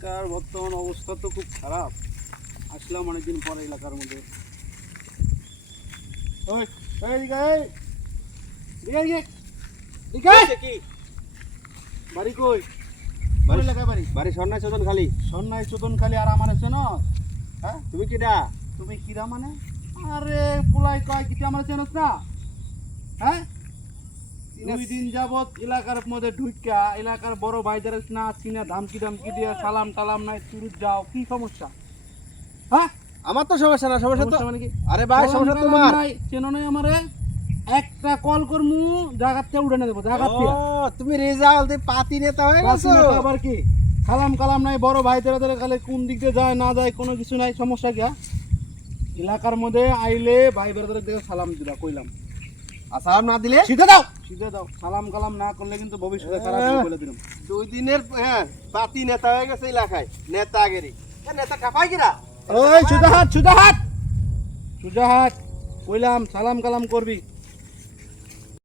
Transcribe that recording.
এলাকার বর্তমান অবস্থা তো খুব খারাপ। আসলাম অনেকদিন পরে এলাকার মধ্যে। ওই ওই এদিকে আয়। এদিকে আয়, এদিকে আয়। কি বাড়ি কই? কোন বাড়ি- এলাকায় বাড়ি? বাড়ি সন্ন্যাস চোদন খালি। সন্ন্যায় চোদন খালি আর আমার চেনো? হ্যাঁ, তুমি কিডা? তুমি কিরা মানে? আরে পোলাই কয় কি তুই আমার চেনস না? হ্যাঁ, 2 দিন যাবত এলাকার মধ্যে ঢুইকা এলাকার বড় ভাইদের না চিনা ধামকি ধামকি দিয়ে সালাম টালাম নাই চুরুত যাও, কি সমস্যা? হ্যাঁ, আমার তো সমস্যা না, সমস্যা তো সমস্যা মানে কি? আরে ভাই সালাম সমস্যা টালাম তোমার। নাই, চেনো নাই আমারে? একটা কল করমু জায়গাতে উড়ে না দেবো জায়গাতে। ও তুমি রেজাল্ট পাতি নেতা হয়ে গেছো। আবার কি সালাম কালাম নাই, বড় ভাইদের খালি কোন দিক দিয়ে যায় না যায় কোনো কিছু নাই, সমস্যা কি? এলাকার মধ্যে আইলে ভাই বেড়াদের দিকে সালাম দিবা কইলাম। আর সালাম না দিলে সিধে দাও, সিধে দাও। সালাম কালাম না করলে কিন্তু ভবিষ্যতে খারাপ হবে বলে দিলাম। 2 দিনের পাতি নেতা হয়ে গেছে এলাকায়। নেতাগিরি নেতা কাপাই কিরা? ওই সুজা হাত, সুজা হাত, সুজা হাত কইলাম সালাম কালাম করবি।